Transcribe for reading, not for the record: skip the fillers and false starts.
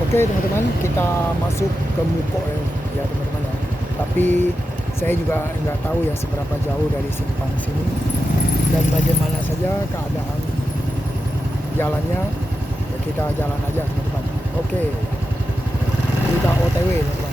Oke teman-teman, kita masuk ke Muko ya teman-teman ya. Tapi saya juga nggak tahu ya seberapa jauh dari simpang sini dan bagaimana saja keadaan jalannya. Ya, kita jalan aja teman-teman. Oke, kita OTW teman-teman.